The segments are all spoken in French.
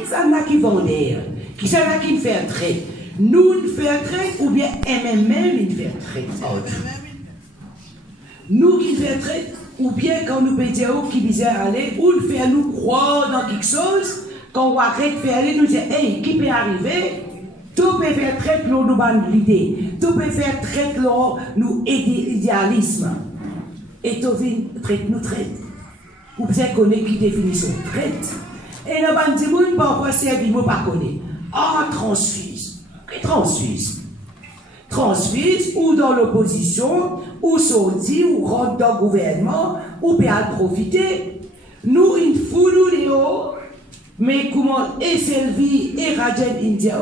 qui ça qui vendait, qui ça qui fait trait. Nous ne faisons trait ou bien MMM il fait trait. Nous qui faisons trait ou bien quand nous pédions qui disait aller ou nous fait nous croire dans quelque chose quand on arrête de faire aller nous dire hey qui peut arriver. Tout peut faire trait pour nous l'idée, tout peut faire trait pour nous idéalisme. Et tout traite nous traite. Ou bien connaît qui définissent traite. Et nous avons dit parfois c'est un mot pas connaît. Ah transfuse. Transfuse. Transfuse ou dans l'opposition, ou sorti, ou rentre dans le gouvernement, ou bien profiter. Nous, il faut nous les hauts. Mais comment SLV et Rajen India,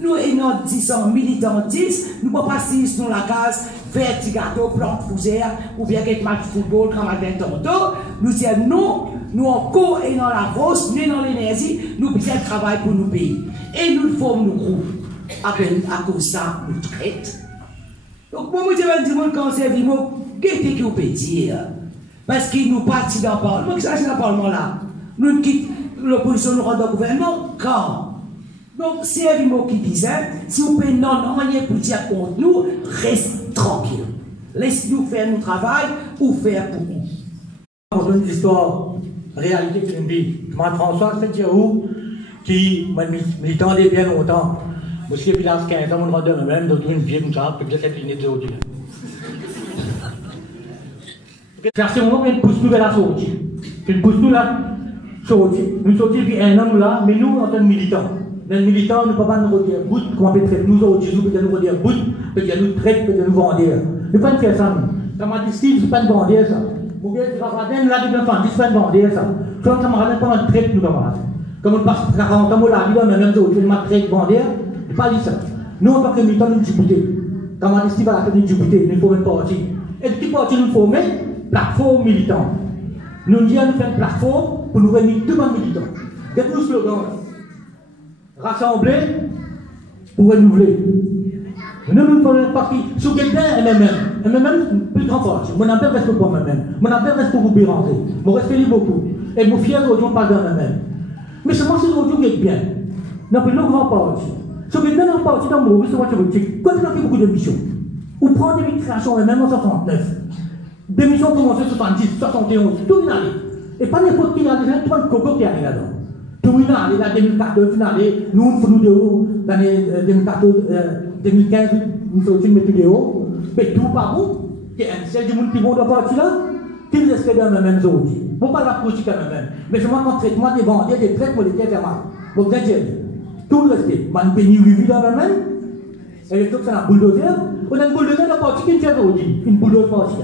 nous et notre disant militantisme, nous ne pouvons pas passer dans la case, faire petit gâteau, plante fougère, ou bien quelque match de football, comme à tantôt. Nous disons non, nous encore et dans la grosse, nous dans l'énergie, nous besoin de travail pour nous payer. Et nous formons nos groupes. À cause de ça, nous traitons. Donc, moi, je vais dire, quand c'est vivant, qu'est-ce que vous pouvez dire? Parce qu'il nous partit dans le Parlement, qu'est-ce que c'est dans le Parlement là? Nous quittons l'opposition, nous rendons au gouvernement, quand? Donc, c'est un mot qui disait, si vous pouvez non rien pour dire contre nous, reste tranquille. Laisse-nous faire notre travail ou faire pour nous. On donne l'histoire, réalité que nous vivons. François Saint-Thierry, qui m'a militanté bien longtemps. Monsieur Village 15 ans, on rendait même dans une vieille moutarde, peut-être cette ligne d'aujourd'hui. C'est un moment où il pousse-nous vers la sortie. Il pousse-nous là, sortie. Nous sortis depuis un an là, mais nous, en tant que militants. Les militants, nous ne pouvons pas nous redire bout, comment on peut traiter nous autres, nous peut-être nous redire bout, peut-être nous traiter, peut-être nous vendre. Nous ne pouvons pas faire ça. Comme on dit, Steve, ce n'est pas une vendre ça. Vous voyez, nous avons là des enfants, ce n'est pas une vendre ça. Quand on camarade, pas un traite, nous camarades. Comme on passe 40 ans, on l'a dit, on a même autres, on a traite, vendre. Pas dit ça. Nous, en tant que militants, nous discuter. Quand on dit va la faire discuter, nous faut une partie. Et qui partie nous faut mettre? Plateforme militante. Nous disons nous faire une plateforme pour nous réunir tout le monde militant. C'est tout le slogan. Rassembler pour renouveler. Nous faisons une partie. Sur quelqu'un, MMM, plus grand parti. Mon appel reste pour moi-même. Mon appel reste pour vous Béranger. Mon respect beaucoup. Et mon fier aujourd'hui, on parle d'un MMM. Mais seulement si aujourd'hui, vous êtes bien. Nous avons nos grands partis. Ce que nous avons parti dans Maurice, c'est politique. Quand on a fait beaucoup d'émissions, on prend des créations, même en 69. Des émissions commencées en 70, 71, tout est allé. Et pas n'importe qui, il y a des gens qui ont coco qui arrivent là-dedans. Tout est allé, là, 2014, nous, nous, de haut, l'année 2014, 2015, nous sommes une vidéo, mais tout par où, c'est du monde qui vont dans parti là, qui nous espèrent dans la même zone. Bon, pas la politique quand même, mais je vois qu'en traitement des vendeurs, des traites monétaires, c'est mal. Donc, tout le respect. Man pays vivre dans la même. Et les autres, c'est un bulldozer. On a un bulldozer dans la partie qui fait aujourd'hui. Une bulldozer partie.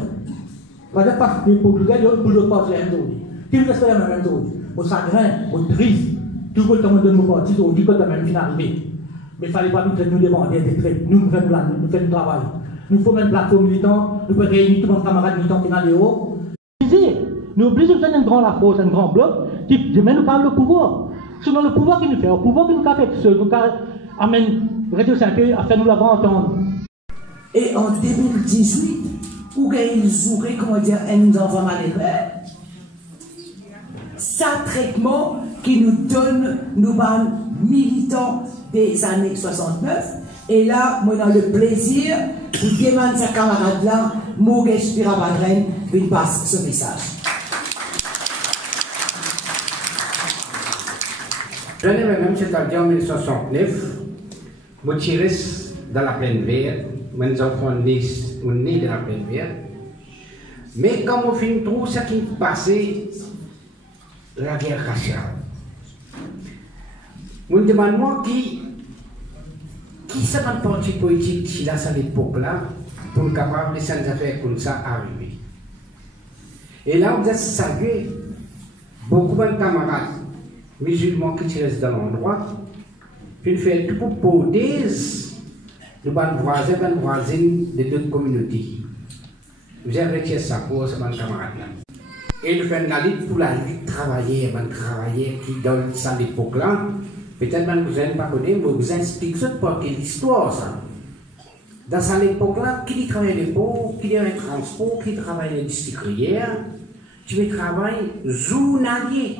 Par exemple, parce que les Portugais, il y a une bulldozer partie aujourd'hui. Qui nous espère la même aujourd'hui. Au chagrin, au triste. Tout le temps, on donne nos parties aujourd'hui quand la même finale. Mais il ne fallait pas nous traiter nous des vendeurs, des traites. Nous faisons du travail. Nous faisons une plateforme militante. Nous pouvons réunir tous nos camarades militants qui sont dans les hauts. Nous obligons de faire un grand la force, un grand bloc qui demain nous parle le pouvoir. C'est dans le pouvoir qui nous fait, le pouvoir qui nous fait tout seul, nous amène Radio 5 à faire nous l'avoir entendre. Et en 2018, où ils auraient, comment dire, un enfant malheureux, ça traitement qui nous donne, nous militants des années 69. Et là, moi, dans le plaisir, de demander à sa camarade là, Mogesh Pirabadren, une passe ce message. Je n'ai même c'est-à-dire en 1969, je tirais dans la plaine verte, mes enfants nés dans la plaine verte. Mais quand on finit tout ce qui passait, la guerre raciale. Je me demande moi qui c'est un parti politique qui là à l'époque-là pour être capable de s'en affaires comme ça arriver. Et là, vous savez, beaucoup de camarades musulmans qui restent dans l'endroit, puis ils font tout pour poser de bonnes voisines de d'autres communautés. Vous avez retiré ça pour ces camarades-là. Et ils font la lutte pour la lutte travailler qui donne ça à l'époque-là. Peut-être que vous n'avez pas connu, mais vous explique ça pour quelle histoire ça. Dans cette époque-là, qui travaille les pauvres, qui est les transports, qui travaille les districts, tu veux travailler journalier.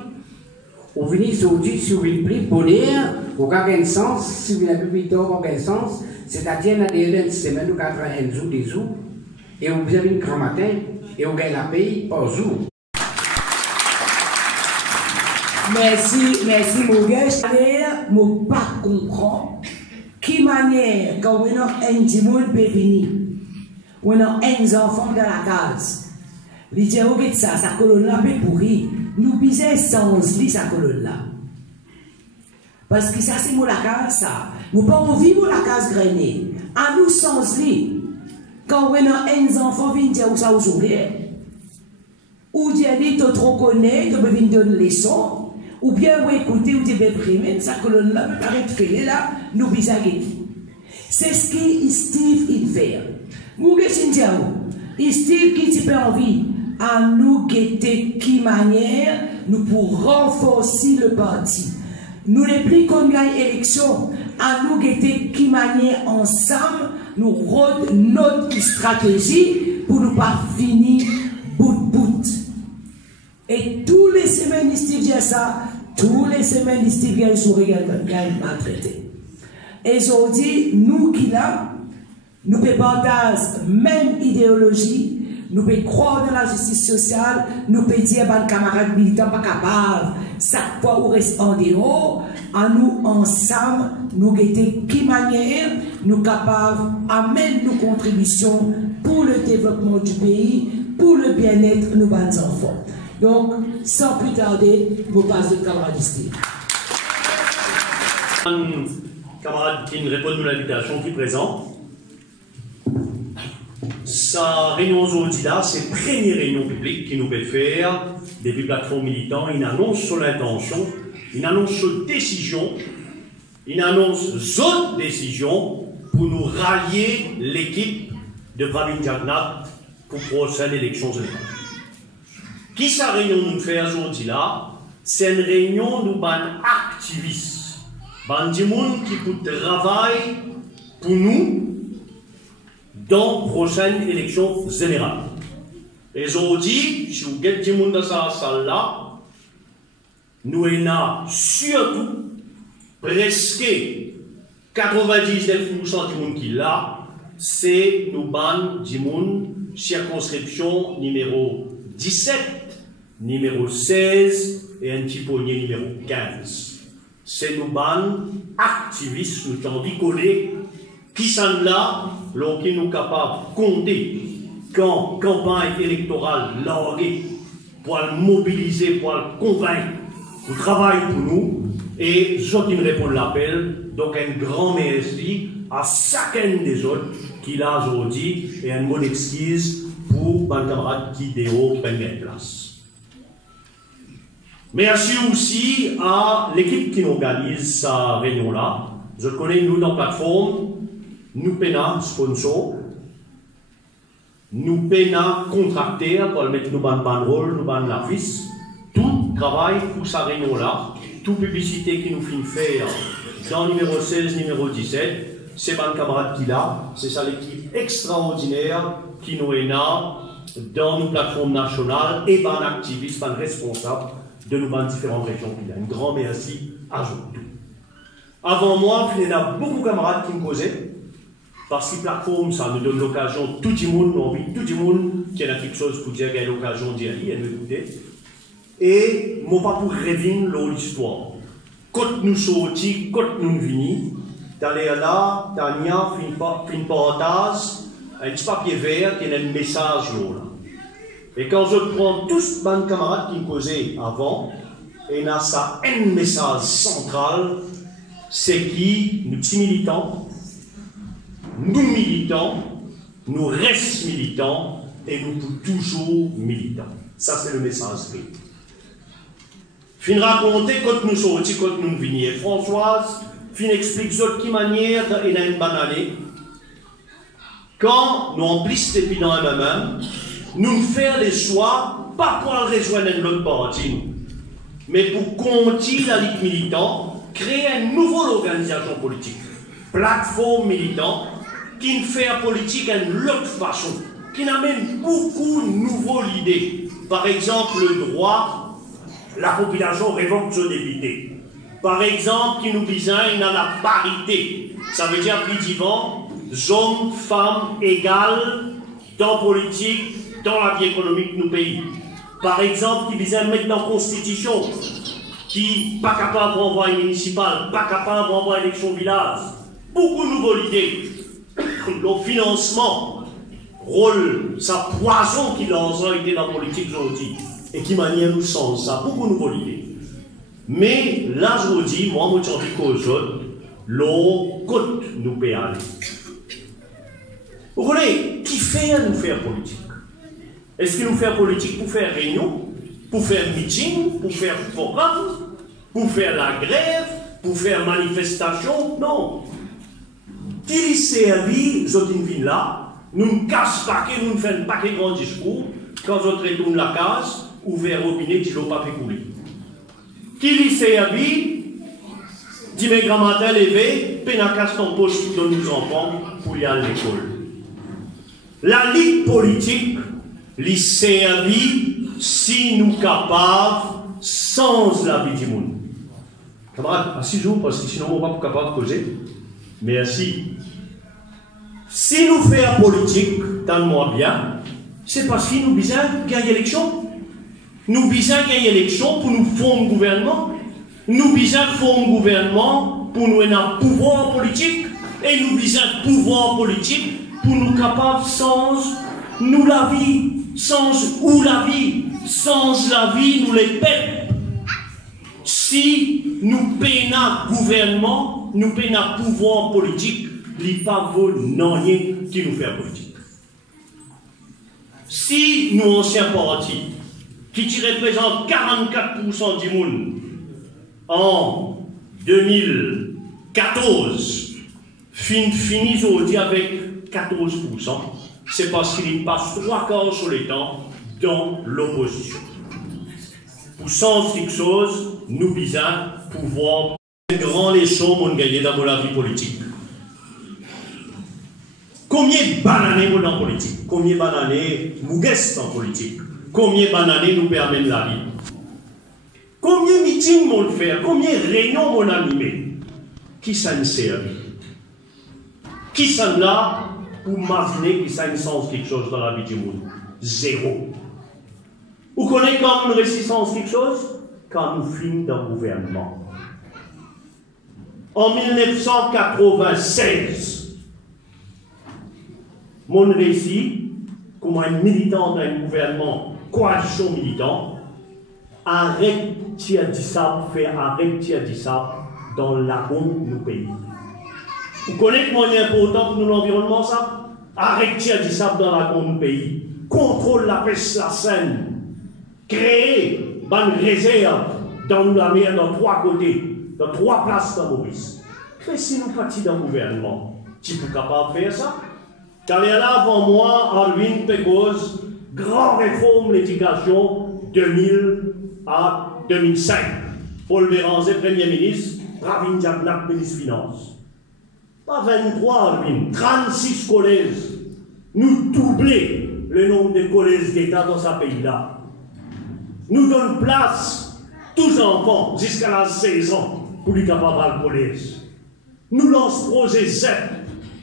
Vous venez sortir sur une pli pour dire, aucun sens, si vous n'avez plus tort, aucun sens, c'est-à-dire, dans une semaine, vous avez un jour, des jours, et vous avez une grand matin, et vous gagnez la paye par jour. Merci, mon gars. Je ne pas comprendre qui manière, quand on a un petit monde peut venir, on a un enfant dans la case. Il dit, ok, ça, sa colonne là peut pourrir. Nous bisons sans lit, sa colonne là. Parce que ça, c'est mon la case, ça. Nous pas envie de la case grainée. À nous sans lit. Quand on a un enfant, vient dire où ça aujourd'hui. Ou dire, tu trop connais, tu peux venir donner une leçon. Ou bien, vous écoutez, ou tu peux primer, sa colonne là, peut arrêter de faire là, nous bisons. C'est ce que Steve il fait. Vous voyez, Steve qui peut envie à nous guetter qui manière nous pour renforcer le parti. Nous les plus qu'on gagne élection, à nous guetter qui manière ensemble, nous rodons notre stratégie pour ne pas finir bout. Et tous les semaines, Steve dit ça, tous les semaines, Steve vient sur maltraité. Et aujourd'hui, nous qui là, nous pouvons partager même idéologie, nous pouvons croire dans la justice sociale, nous pouvons dire à nos camarades militants pas capables, chaque fois où reste en dehors, à nous ensemble, nous guetter qui manière, nous capables amener nos contributions pour le développement du pays, pour le bien-être de nos enfants. Donc, sans plus tarder, vous passez de camarade Steve. Camarade qui nous répond à l'invitation qui est présent. Sa réunion aujourd'hui là, c'est la première réunion publique qui nous fait faire depuis plateformes militants. Il annonce son intention, il annonce son décision, il annonce d'autres décisions pour nous rallier l'équipe de Pravin Jagnat pour la prochaine élection générale. Qui sa réunion nous fait aujourd'hui là? C'est une réunion de activistes, des gens qui travaillent pour nous dans la prochaine élection générale. Et aujourd'hui, si vous avez des gens dans cette salle-là, nous avons surtout presque 99% des gens qui sont là, c'est nous ban des gens circonscription numéro 17, numéro 16 et un petit poignet numéro 15. C'est nous ban activistes, nous t'en dit collés, qui sont là, qui nous capables de compter quand campagne électorale larguée pour le mobiliser, pour le convaincre, pour travailler pour nous, et ceux qui me répondent l'appel. Donc un grand merci à chacun des autres qui l'a aujourd'hui et une bonne excuse pour mes camarades qui prennent place. Merci aussi à l'équipe qui organise sa réunion-là. Je connais nous dans la plateforme, nous peinons sponsor, nous peinons contracteurs pour mettre nos banderoles, nos bandes l'affiche. Tout travail pour sa réunion-là, toute publicité qui nous fait faire dans le numéro 16, numéro 17, c'est mon camarade qui l'a, c'est ça l'équipe extraordinaire qui nous est là dans nos plateformes nationales et ban activistes, ban responsables de nos différentes régions. Un grand merci à vous. Avant moi, il y a beaucoup de camarades qui me causaient, parce que la plateforme, ça nous donne l'occasion, tout le monde a envie, tout le monde qui a quelque chose pour dire qu'il y a l'occasion d'y aller et de m'écouter. Et moi, pas pour rêver l'histoire. Quand nous sortis, quand nous venons, d'aller là, Tania, fin parenthèse, un petit papier vert qui a un message là. Et quand je prends tous mes camarades qui me causaient avant, et il y a ça un message central, c'est qui, nous petits militants, nous restons militants, et nous sommes toujours militants. Ça, c'est le message. Fin raconter quand nous sortis, quand nous venions. Françoise, fin explique de quelle manière il a une bonne année. Quand nous remplissons depuis dans la même, nous faisons les choix, pas pour rejoindre l'autre parti, mais pour continuer la Ligue militante, créer une nouvelle organisation politique, plateforme militante, qui fait la politique d'une autre façon, qui amène beaucoup de nouvelles idées. Par exemple, le droit la population révoque son député. Par exemple, qui nous désigne à la parité. Ça veut dire plus vivant, hommes, femmes égales dans la politique, dans la vie économique de nos pays. Par exemple, qui désigne mettre dans la Constitution, qui pas capable d'envoyer municipal, pas capable d'envoyer élection village. Beaucoup de nouvelles idées. Le financement, rôle, sa poison qui a été dans la politique aujourd'hui, et qui manière nous sens ça, beaucoup de nouvelles idées. Mais là, je vous dis, moi, je dis qu'aujourd'hui, l'eau côte nous peut aller. Vous voyez, qui fait nous faire politique? Est-ce que nous faisons politique pour faire réunion, pour faire meeting, pour faire forum, pour faire la grève, pour faire manifestation? Non. Qui servi, je dis là, nous ne cassons pas, nous ne faisons pas de grands discours, quand je retourne la case, ouvert au robinet, tu n'as pas fait couler. Qui lui servi, dit mes grands-matins levés, pénacasse ton poste de nos enfants pour y aller à l'école. La ligue politique lui servi si nous capables sans la vie du monde. Camarades, asseyez-vous parce que sinon on ne va pas capable de causer. Merci. Si nous faisons politique, donne-moi bien, c'est parce que nous besoin gagner l'élection. Nous besoin gagner l'élection pour nous former un gouvernement. Nous besoin former un gouvernement pour nous avoir un pouvoir politique. Et nous besoin de pouvoir politique pour nous capables sans nous la vie, sans ou la vie, sans la vie, nous les peuples. Si nous payons un gouvernement, nous payons un pouvoir politique, il n'y a pas rien qui nous fait politique. Si nous, anciens partis, qui représentent 44% du monde en 2014, finissent aujourd'hui avec 14%, c'est parce qu'ils passent 3 quarts sur les temps dans l'opposition. Pour sens quelque chose, nous besoin pouvoir grand leçon mon gagner dans la vie politique. Combien de bananes dans la politique? Combien de bananes nous guest en politique? Combien de bananes nous permettent la vie? Combien de meetings on fait? Combien de réunions on animé? Qui ça ne sert? Qui ça là pour imaginer que ça a un sens quelque chose dans la vie du monde? Zéro. Vous connaissez quand une résistance quelque chose? Quand nous finissons dans le gouvernement. En 1996, mon récit, comme un militant d'un gouvernement, coalition militant, arrête Tiadissab, fait arrêt Tiadissab dans le lagon de nos pays. Vous connaissez comment il est important pour nous l'environnement, ça? Arrête Tiadissab dans le lagon de nos pays. Contrôle la pêche, la Seine. Créer une réserve dans la mer, dans 3 côtés, dans 3 places dans Maurice. Mais si nous partons dans le gouvernement, tu es capable de faire ça? Car il y a là avant moi, Alvin Pecos, grande réforme de l'éducation 2000 à 2005. Paul Béranger, Premier ministre, Pravin Jagnat, ministre des Finances. Pas 23, Alvin, 36 collèges. Nous doubler le nombre de collèges d'État dans ce pays-là. Nous donnons place, tous enfants, jusqu'à la 16 ans, pour les capables de collège. Nous lançons projet Z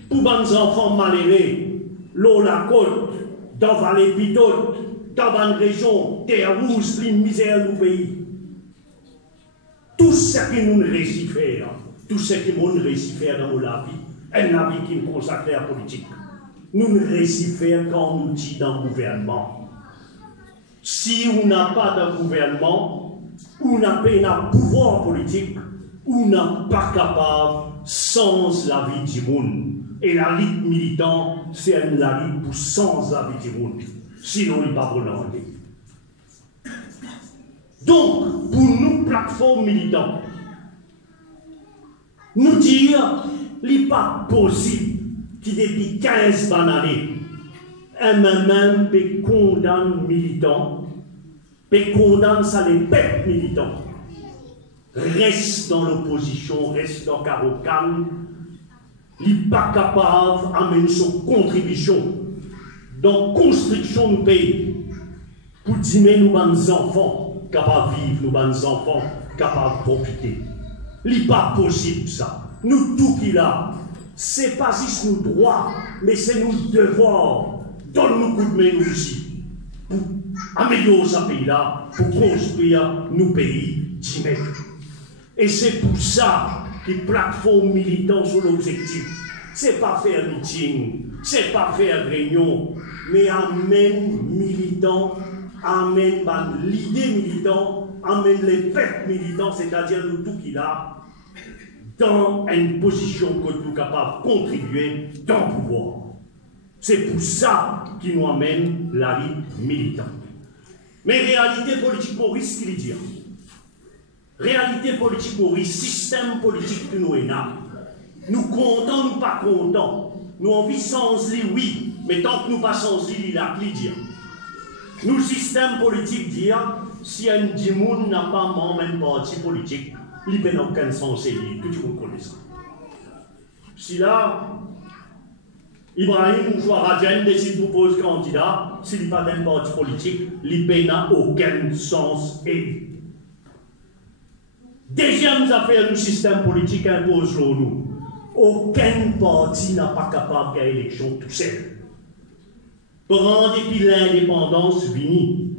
pour les enfants mal élevés, l'eau la côte, dans Vallée Pitote, dans une région, terre rouge, une misère du pays. Tout ce que nous réussissons à faire, tout ce que nous réussissons à faire dans la vie, est la vie qui nous consacre à la politique. Nous réussissons à faire quand nous disons dans le gouvernement. Si on n'a pas de gouvernement, on n'a pas de pouvoir politique, on n'est pas capable sans la vie du monde. Et la lutte militante, c'est la lutte pour sans la vie du monde. Sinon, il n'y a pas volonté. Donc, pour nous, plateforme militante, nous dire qu'il n'est pas possible que depuis 15 années, un même peut condamner militants, peut condamner ça les peuples militants. Reste dans l'opposition, reste dans Carocan, il n'est pas capable d'amener son contribution dans la construction du pays pour diminuer nos enfants, capables de vivre, nous, nos enfants, capables de profiter. Ce n'est pas possible, ça. Nous, tout qu'il a, c'est pas juste nos droits, mais c'est nos devoirs. Donne-nous coup de main, nous aussi, pour améliorer ce pays-là, pour construire nos pays d'hiver. Et c'est pour ça que les plateformes militantes sont l'objectif. C'est pas faire meeting, c'est pas faire réunion, mais amène militants, amène l'idée militante, amène les peuples militants, c'est-à-dire nous tout qu'il a, dans une position que nous sommes capables de contribuer dans le pouvoir. C'est pour ça qu'il nous amène la vie militante. Mais réalité politique Maurice, qu'il dit. Réalité politique Maurice, système politique que nous avons. Nous comptons, nous pas contents. Nous envie sans lui, oui, mais tant que nous pas sans lui, il a dire. Nous, système politique, dire, si un dimoun n'a pas même parti politique, il n'a aucun sens, tout le monde connaît ça. Si là, Ibrahim ou Radjen décide de proposer candidat, s'il n'a pas d'un parti politique, il n'a aucun sens. Deuxième affaire du système politique impose sur nous. Aucun parti n'a pas capable de gagner l'élection tout seul. Pendant depuis l'indépendance finie,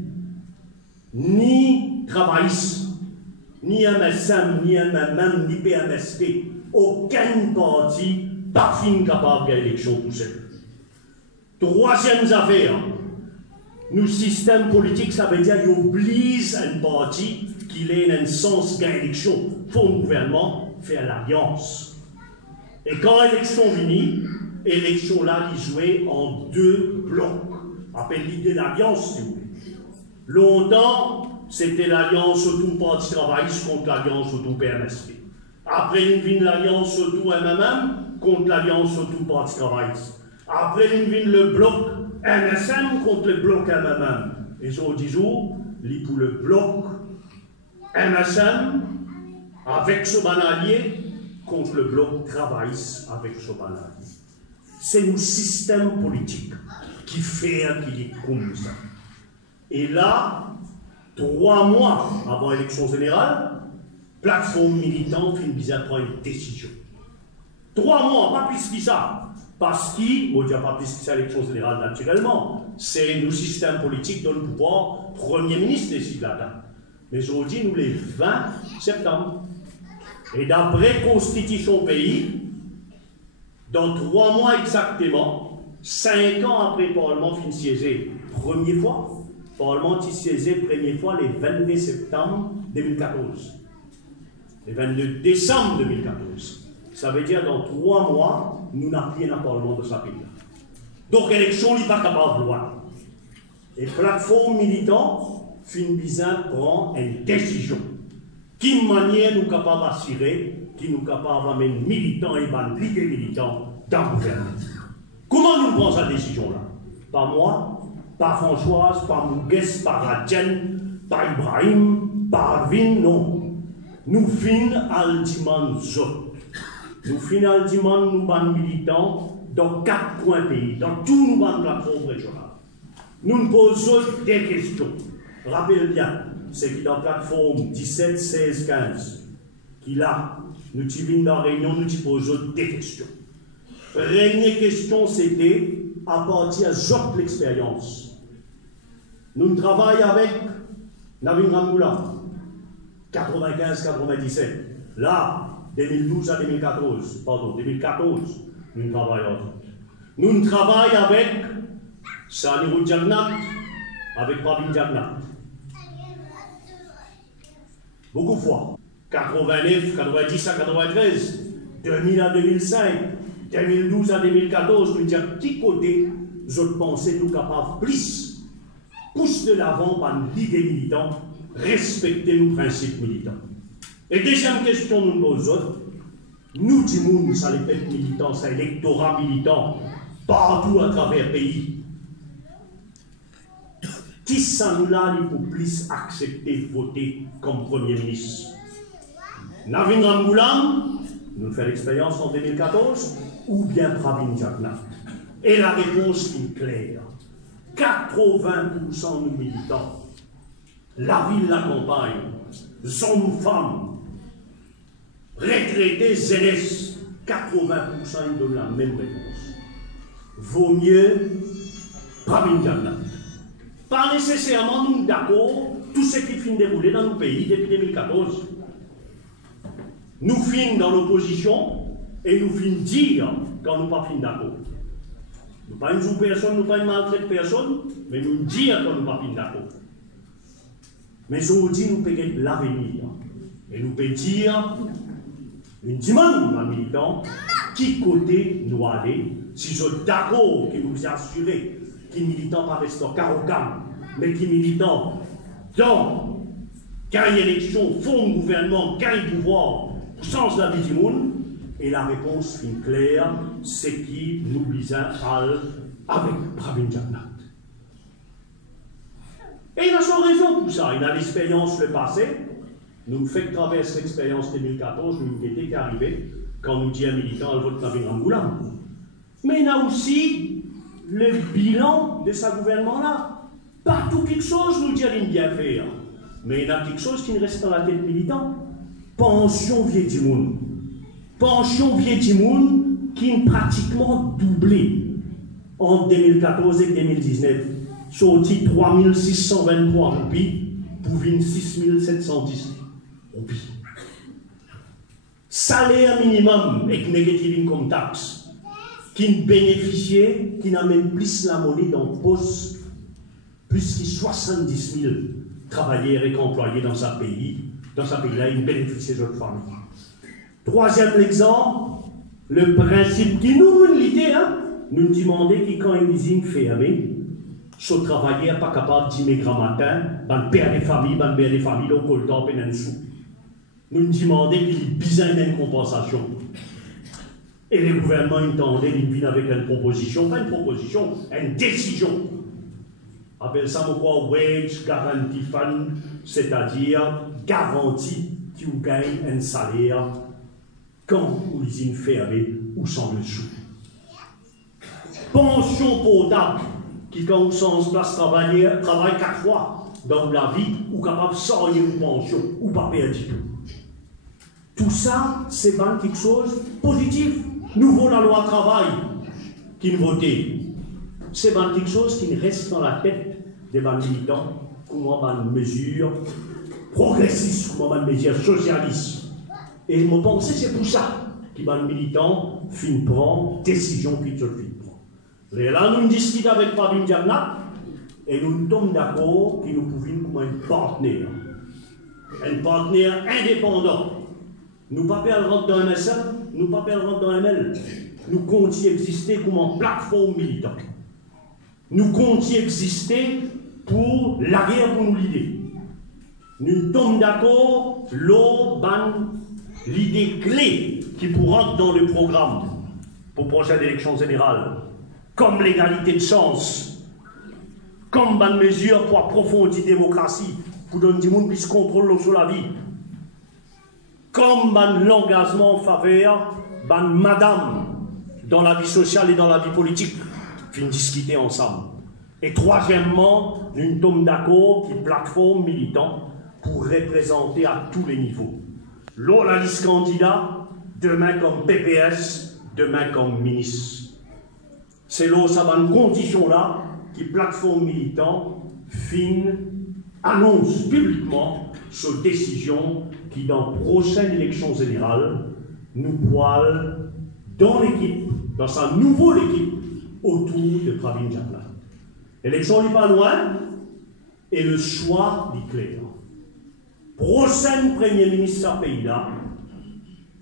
ni travaillistes, ni MSM, ni MMM, ni PMSP, aucun parti pas fin capable de gagner l'élection tout seul. Troisième affaire, nous système politique, ça veut dire qu'il oblige un parti qui ait un sens de gagner l'élection. Il faut un gouvernement faire l'alliance. Et quand l'élection finit, l'élection là, il jouait en deux blocs. Appelle l'idée d'alliance, si vous voulez. Longtemps, c'était l'alliance autour parti travailliste contre l'alliance autour PMSP. Après, il vient l'alliance autour MMM contre l'alliance autour parti travailliste. Après, il vient le bloc MSM contre le bloc MMM. Et sur 10 jours, il pour le bloc MSM avec ce allié contre le bloc travailliste avec ce allié. C'est un système politique qui fait qu'il est comme ça. Et là, 3 mois avant l'élection générale, plateforme militante finit à prendre une décision. 3 mois, pas plus que ça. Parce qu'il, on ne dit pas plus que ça l'élection générale naturellement, c'est nos systèmes politiques dans le pouvoir, Premier ministre décide la date. Mais aujourd'hui, nous les 20 septembre. Et d'après Constitution pays, dans 3 mois exactement, 5 ans après le Parlement finit siéger, première fois, le Parlement finit siéger première fois les 22 septembre 2014. Les 22 décembre 2014. Ça veut dire dans 3 mois, nous n'avons rien à Parlement de ce pays-là. Donc l'élection n'est pas capable de voir. Et plateforme militante, Finbizin prend une décision. Quelle manière nous capables d'assurer, qui nous capables d'amener militants et l'idée militants dans le gouvernement. Comment nous prenons cette décision-là? Pas moi, pas Françoise, pas Mouguès, pas Radjen, pas Ibrahim, pas Arvin, non. Nous finissons ultimement nous autres. Nous finissons ultimement nous militants dans 4 coins pays, dans tous nos plateformes régionales. Nous nous posons des questions. Rappelez bien, c'est que dans la plateforme 17, 16, 15, qu'il a, nous venons dans la réunion, nous posons des questions. La première question, c'était à partir de l'expérience. Nous travaillons avec Navin Ramboula, 95-97. Là, 2012 à 2014, pardon, 2014, nous travaillons. Nous travaillons avec Sanirou Djagnat, avec Pravin Djagnat. Beaucoup de fois. 89, 90 à 93, 2000 à 2005, 2012 à 2014, nous disons petit côté, je pensais nous capables plus, pousse de l'avant par l'idée militante, respecter nos principes militants. Et deuxième question, nous posons, nous disons, ça les peuples militants, ça l'électorat militant, partout à travers le pays. Qui sont là pour plus accepter voter comme Premier ministre? Navin Ramgoulam, nous faisons l'expérience en 2014, ou bien Pravin Djagnat? Et la réponse est claire. 80% de nos militants la ville, la campagne, hommes ou femmes, retraités, ZS, 80% ils donnent la même réponse. Vaut mieux Pravin Jagnat. Pas nécessairement nous d'accord, tout ce qui finit dérouler dans nos pays depuis 2014. Nous finissons dans l'opposition et nous finissons dire quand nous ne sommes pas d'accord. Nous ne pas une joue personne, nous ne pas une maltraite personne, mais nous dire quand nous ne sommes pas d'accord. Mais aujourd'hui, nous pouvons l'avenir. Et nous pouvons dire, une demande aux militants, qui côté nous aller, si je suis d'accord, qui nous assurer, qui militants pas restent au carocam, mais qui militants dans, quand il y a élection, font gouvernement, quand il y a pouvoir, au sens de la vie du monde, et la réponse est claire, c'est qui nous visons avec Pravin Jagnat. Et il a son raison pour ça. Il a l'expérience le passé. Nous nous faisons traverser l'expérience 2014, nous étions arrivés quand nous disons à un militant, elle vote Pravin Ramgoulam. Mais il a aussi le bilan de ce gouvernement-là. Pas tout quelque chose, nous disons, il bien faire. Mais il y a quelque chose qui ne reste dans la tête militant. Pension vieux du monde. Pension vieux du monde qui est pratiquement doublé en 2014 et 2019. Sorti 3623 roupies pour 6710 roupies. Salaire minimum avec négative income tax qui bénéficiait, qui n'a même plus la monnaie dans le poste, plus que 70 000 travailleurs et employés dans sa pays. Dans ce pays-là, il bénéficie de notre famille. Troisième exemple, le principe qui nous l'idée, nous demandons que quand une usine fermée, ce travailleur n'est pas capable d'immigrer matin, ban père des familles, ban mère des familles, donc le temps peine sous. Nous demandons qu'il y ait besoin d'une compensation. Et le gouvernement entendait, il vient avec une proposition, pas une proposition, une décision. Appelle ça quoi, wage guarantee fund, c'est-à-dire garantie que vous gagnez un salaire quand l'usine fermée ou sans le sou. Pension potable, qui quand vous sens place travaille 4 fois dans la vie, ou capable de sortir une pension, ou pas perdre du tout. Tout ça, c'est pas quelque chose de positif. Nouveau la loi travail qui nous votait. C'est pas quelque chose qui reste dans la tête des militants, comment une mesure progressiste, comment une mesure socialiste. Et je me pense que c'est pour ça que les militants prennent décision qui se prend. Et là, nous discutons avec Pravin Jagnat et nous tombons d'accord que nous pouvons comme un partenaire indépendant. Nous ne pouvons pas rentrer dans un MSN, nous ne pouvons pas rentrer dans un ML. Nous comptons exister comme une plateforme militante. Nous comptons exister pour la guerre pour nous l'idée. Nous tombons d'accord, l'idée clé qui pourra rentrer dans le programme pour la prochaine élection générale, comme l'égalité de chance, comme une mesure pour approfondir la démocratie, pour donner du monde plus contrôle sur la vie, comme l'engagement en faveur de madame dans la vie sociale et dans la vie politique, fin discuter ensemble. Et troisièmement, nous sommes d'accord qui plateforme militant pour représenter à tous les niveaux. L'eau la liste candidat, demain comme PPS, demain comme ministre. C'est là, ça va une condition là, qui plateforme militant annonce publiquement sur décision qui, dans la prochaine élection générale, nous poile dans l'équipe, dans sa nouvelle équipe, autour de Pravin Jagnat. L'élection n'est pas loin, et le choix est clair. Prochain Premier ministre de ce pays-là,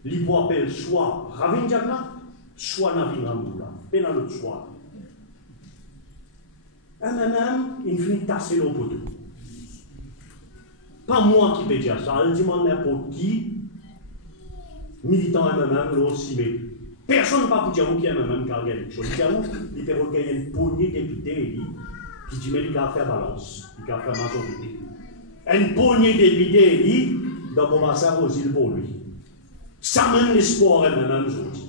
il peut appeler soit Pravin Jagnat, soit Navin Ramgoulam. Et là, notre choix. MMM, il finit de tasser le poteau. Pas moi qui peux dire ça, je demande n'importe qui, militant MMM, là aussi, mais personne ne peut pas dire qui est MMM car il y a quelque chose. Il peut recueillir une poignée de députés qui dit mais il va faire balance, il va faire majorité. Une poignée de députés, dans mon bassin aussi pour lui. Ça mène l'espoir MMM aujourd'hui.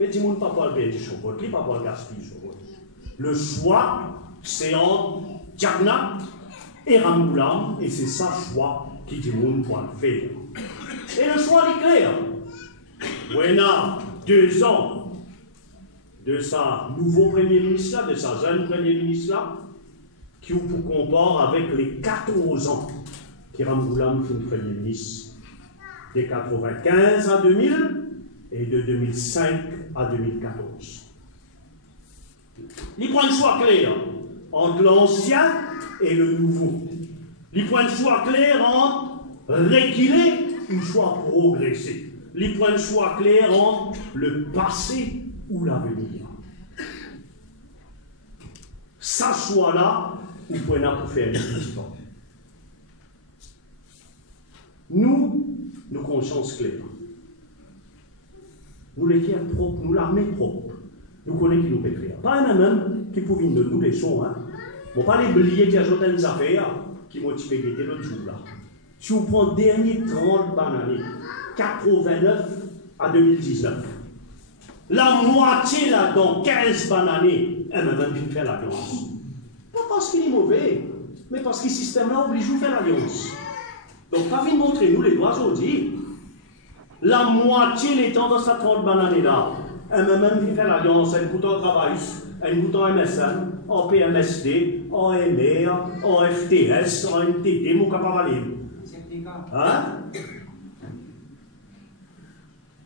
Mais tout le monde ne peut pas le perdre sur vote, il ne peut pas le gaspiller sur vote. Le choix, c'est entre Jagnat et Ramboulam, et c'est ça choix qui dit monde doit le faire. Et le choix est clair. On a 2 ans de sa nouveau Premier ministre, de sa jeune Premier ministre, qui vous compare avec les 14 ans qui Ramboulam fut Premier ministre, de 1995 à 2000 et de 2005 à 2014. Il prend un choix clair entre l'ancien et le nouveau. Il prend un choix clair entre reculer ou choix progresser. Il prend un choix clair entre le passé ou l'avenir. Ça choix-là, vous pouvez pour faire une histoire. Nous conscience claire. Nous l'équipe propre, nous l'armée propre. Nous connaissons qui nous peut faire. Pas un même qui pouvait nous les sons. Hein. Bon, pas les billets qui ajoutent des affaires qui motivent l'autre jour là. Si vous prenez dernier 30 années, 89 à 2019, la moitié là dans 15 années, elle m'a même fait l'alliance. Pas parce qu'il est mauvais, mais parce que le système là oblige à faire l'alliance. Donc, pas venir montrer nous les doigts aujourd'hui. La moitié les temps dans cette 30 années là, elle m'a même fait l'alliance, elle coûte en travail, elle coûte en MSN, en PMSD, en MR, en FTS, en NTT, mon capable. Hein?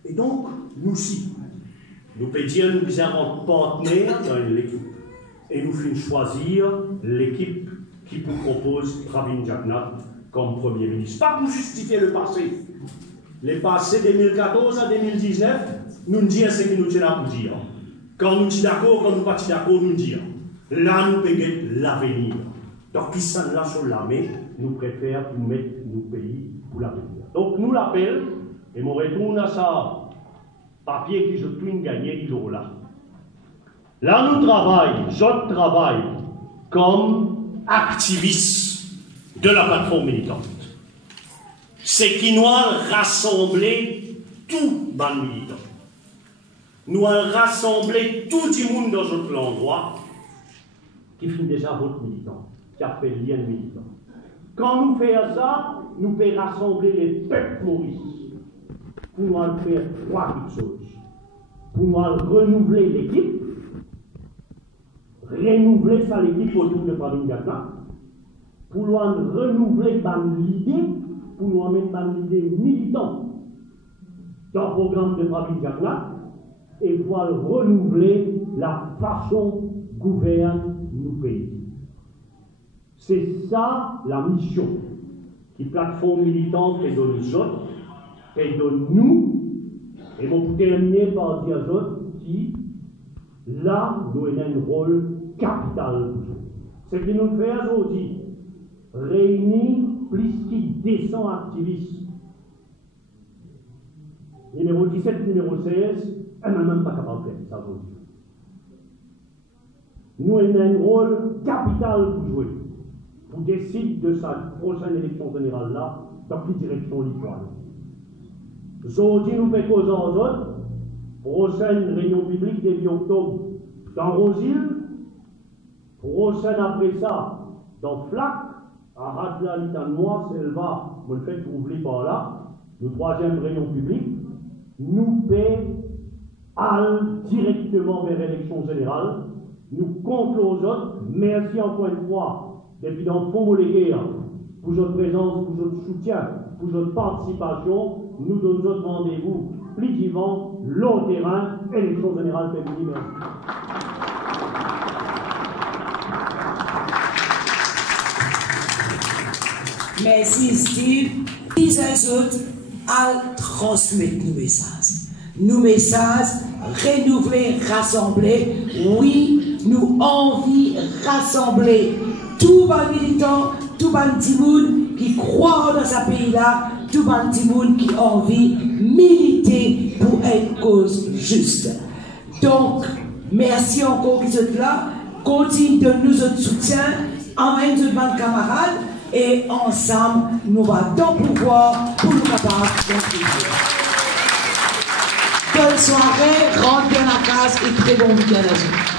Et donc, nous aussi, nous pouvons dire nous sommes partenaires dans l'équipe. Et nous faisons choisir l'équipe qui nous propose Pravin Jagnnath comme Premier ministre. Pas pour justifier le passé. Les passés 2014 à 2019, nous disons ce que nous tenons à dire. Quand nous sommes d'accord, quand nous ne sommes pas d'accord, nous disons. Là, nous payons l'avenir. Donc, qui sont là sur l'armée, nous préférons nous mettre nos pays pour l'avenir. Donc, nous l'appelons, et mon retourne à ça, papier qui je peux gagner, il est là. Là, nous travaillons, je travaille comme activiste de la plateforme militante. C'est qui nous a rassemblé tout les militants. Nous avons rassemblé tout le monde dans notre endroit qui fait déjà votre militant, qui a fait lien militant. Quand nous faisons ça, nous pouvons rassembler les peuples maurice pour nous faire 3 choses. Pour nous renouveler l'équipe, renouveler ça l'équipe autour de Pravin Jagnnath, pour nous renouveler l'idée, pour nous amener l'idée militante dans le programme de Pravin Jagnnath, et pour renouveler la façon de gouverner nos pays. C'est ça la mission qui plateforme militante et donne les autres, et donne nous, et on peut terminer par dire aux autres qui, là, nous avons un rôle capital. Ce que nous faisons aujourd'hui, réunir plus de 200 activistes. Numéro 17, numéro 16, elle n'a même pas capable de faire ça aujourd'hui. Nous avons un rôle capital pour jouer, pour décider de sa prochaine élection générale là, dans quelle direction l'histoire. Aujourd'hui, nous faisons cause aux autres, prochaine réunion publique début octobre dans Rosil, prochaine après ça dans Flac, à Radla, Litanois, Selva, vous le faites ouvrir par là, le 3e réunion publique, nous paie directement vers l'élection générale, nous comptons aux autres, merci encore une fois, depuis dans le fond de guerre, pour votre présence, pour votre soutien, pour votre participation, nous donnons notre rendez-vous, plus vivant, long terrain, élection générale féminine. Merci Steve. Les autres à transmettre nos messages. Nos messages renouvelés, rassemblés. Oui, nous envie rassembler tous les militants, tous les petits qui croient dans ce pays-là, tous les petits qui ont envie militer pour une cause juste. Donc, merci encore qu'ils sont là. Continue de nous soutien, emmène nos camarades. Et ensemble, nous allons pouvoir pour nous capables de bonne soirée, rentre dans la case et très bon week-end à vous.